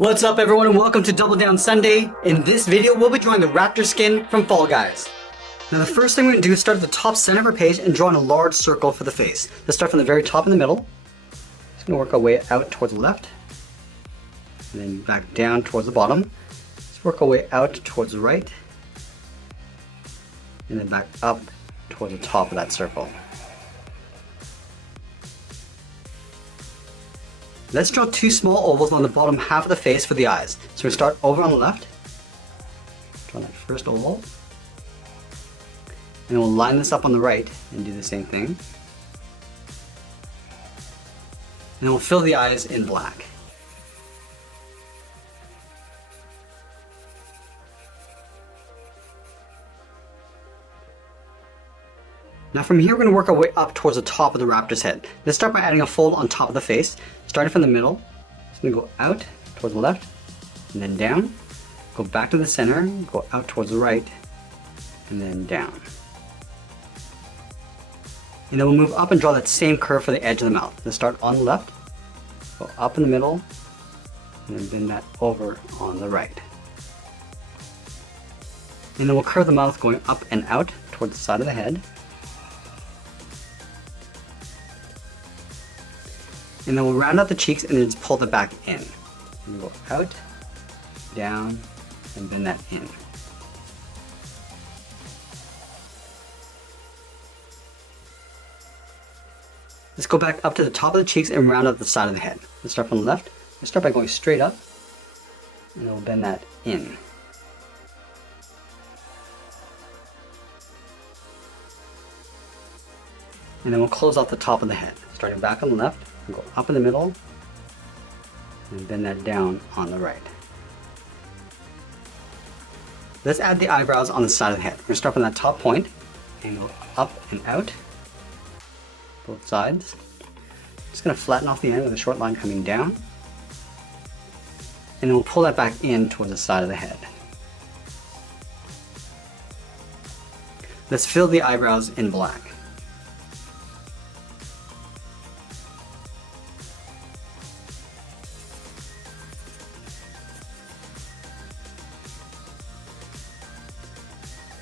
What's up everyone and welcome to Double Down Sunday. In this video we'll be drawing the Raptor skin from Fall Guys. Now the first thing we're going to do is start at the top center of our page and draw in a large circle for the face. Let's start from the very top in the middle. Just going to work our way out towards the left. And then back down towards the bottom. Let's work our way out towards the right. And then back up towards the top of that circle. Let's draw two small ovals on the bottom half of the face for the eyes. So we start over on the left. Draw that first oval. And then we'll line this up on the right and do the same thing. And then we'll fill the eyes in black. Now from here we're going to work our way up towards the top of the raptor's head. Let's start by adding a fold on top of the face, starting from the middle. It's going to go out towards the left, and then down. Go back to the center, go out towards the right, and then down. And then we'll move up and draw that same curve for the edge of the mouth. Let's start on the left, go up in the middle, and then bend that over on the right. And then we'll curve the mouth going up and out towards the side of the head. And then we'll round out the cheeks and then just pull it back in. And go out, down, and bend that in. Let's go back up to the top of the cheeks and round out the side of the head. Let's start from the left. Let's start by going straight up, and then we'll bend that in. And then we'll close out the top of the head, starting back on the left. Go up in the middle and bend that down on the right. Let's add the eyebrows on the side of the head. We're going to start from that top point and go up and out, both sides. Just going to flatten off the end with a short line coming down. And then we'll pull that back in towards the side of the head. Let's fill the eyebrows in black.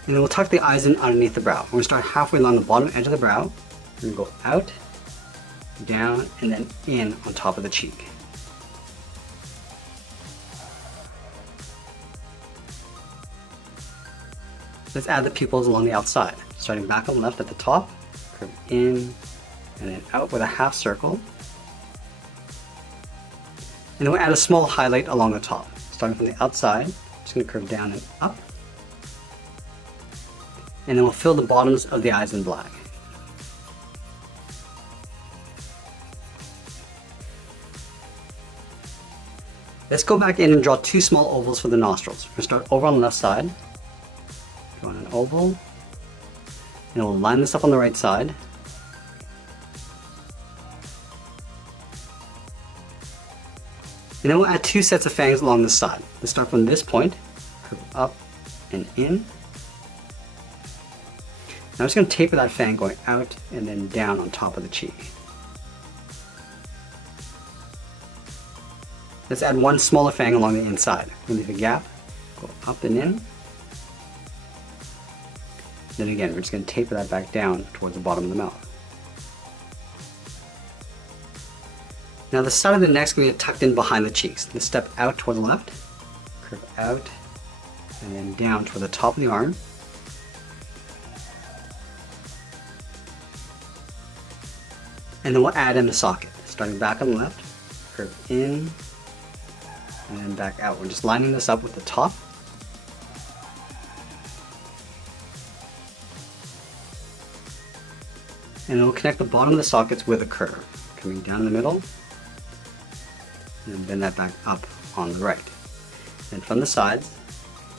And then we'll tuck the eyes in underneath the brow. We're going to start halfway along the bottom edge of the brow. We're going to go out, down, and then in on top of the cheek. Let's add the pupils along the outside. Starting back on the left at the top, curve in, and then out with a half circle. And then we'll add a small highlight along the top. Starting from the outside, just going to curve down and up. And then we'll fill the bottoms of the eyes in black. Let's go back in and draw two small ovals for the nostrils. We're going to start over on the left side, draw an oval, and we'll line this up on the right side. And then we'll add two sets of fangs along the side. Let's start from this point, curve up and in. Now I'm just going to taper that fang going out and then down on top of the cheek. Let's add one smaller fang along the inside. We'll leave a gap, go up and in. Then again, we're just going to taper that back down towards the bottom of the mouth. Now the side of the neck's going to get tucked in behind the cheeks. Let's step out toward the left, curve out, and then down toward the top of the arm. And then we'll add in the socket. Starting back on the left, curve in, and then back out. We're just lining this up with the top. And then we'll connect the bottom of the sockets with a curve. Coming down the middle, and then bend that back up on the right. And from the sides,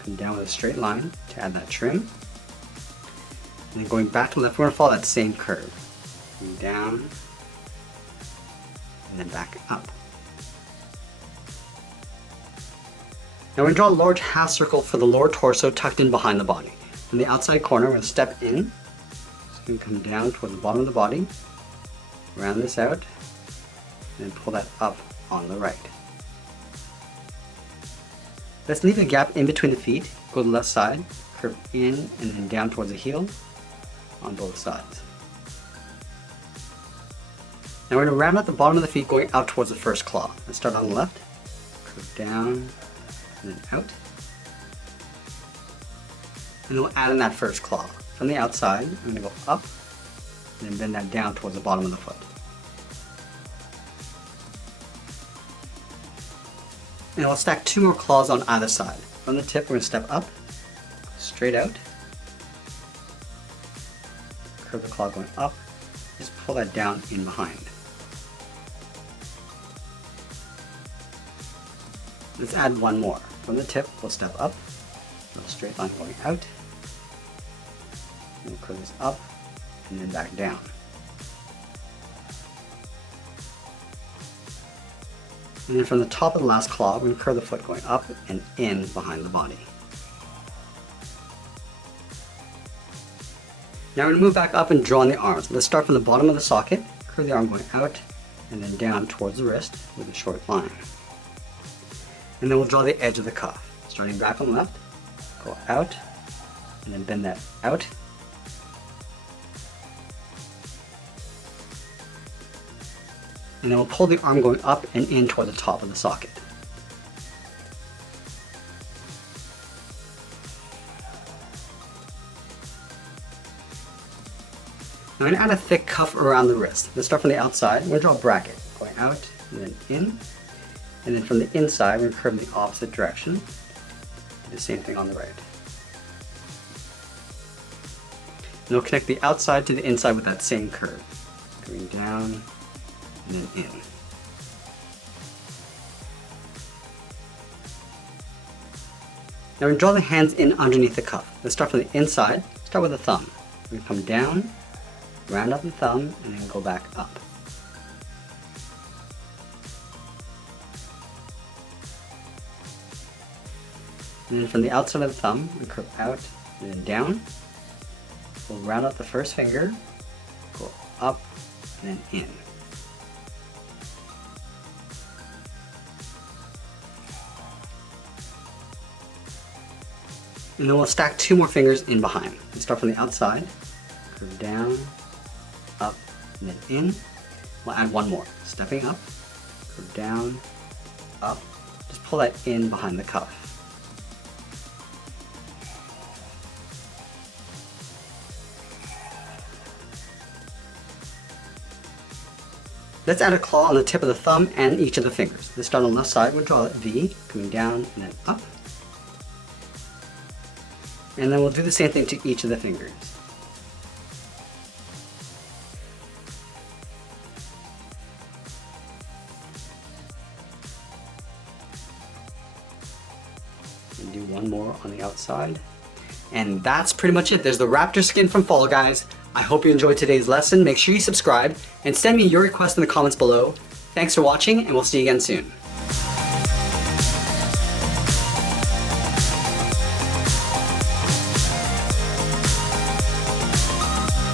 come down with a straight line to add that trim. And then going back to the left, we're going to follow that same curve. Coming down, and then back up. Now we're going to draw a large half circle for the lower torso tucked in behind the body. From the outside corner, we're going to step in. It's going to come down toward the bottom of the body, round this out, and pull that up on the right. Let's leave a gap in between the feet, go to the left side, curve in and then down towards the heel on both sides. Now we're going to round out the bottom of the feet going out towards the first claw. Let's start on the left, curve down and then out. And then we'll add in that first claw. From the outside, I'm going to go up and then bend that down towards the bottom of the foot. And we'll stack 2 more claws on either side. From the tip, we're going to step up, straight out, curve the claw going up, just pull that down in behind. Let's add 1 more. From the tip, we'll step up, a straight line going out, and we'll curve this up, and then back down. And then from the top of the last claw, we're going to curve the foot going up and in behind the body. Now we're going to move back up and draw on the arms. Let's start from the bottom of the socket, curve the arm going out, and then down towards the wrist with a short line. And then we'll draw the edge of the cuff. Starting back on the left, go out, and then bend that out. And then we'll pull the arm going up and in toward the top of the socket. Now I'm going to add a thick cuff around the wrist. Let's start from the outside. We're going to draw a bracket going out and then in. And then from the inside, we're going to curve in the opposite direction. Do the same thing on the right. And we'll connect the outside to the inside with that same curve. Going down and then in. Now we're going to draw the hands in underneath the cuff. Let's start from the inside. Start with the thumb. We're going to come down, round up the thumb, and then go back up. And then from the outside of the thumb, we curve out and then down. We'll round up the first finger, go up and then in. And then we'll stack 2 more fingers in behind. We'll start from the outside, curve down, up, and then in. We'll add 1 more. Stepping up, curve down, up. Just pull that in behind the cuff. Let's add a claw on the tip of the thumb and each of the fingers. Let's start on the left side. We'll draw a V, coming down and then up. And then we'll do the same thing to each of the fingers. And do 1 more on the outside. And that's pretty much it. There's the raptor skin from Fall Guys. I hope you enjoyed today's lesson. Make sure you subscribe and send me your requests in the comments below. Thanks for watching, and we'll see you again soon.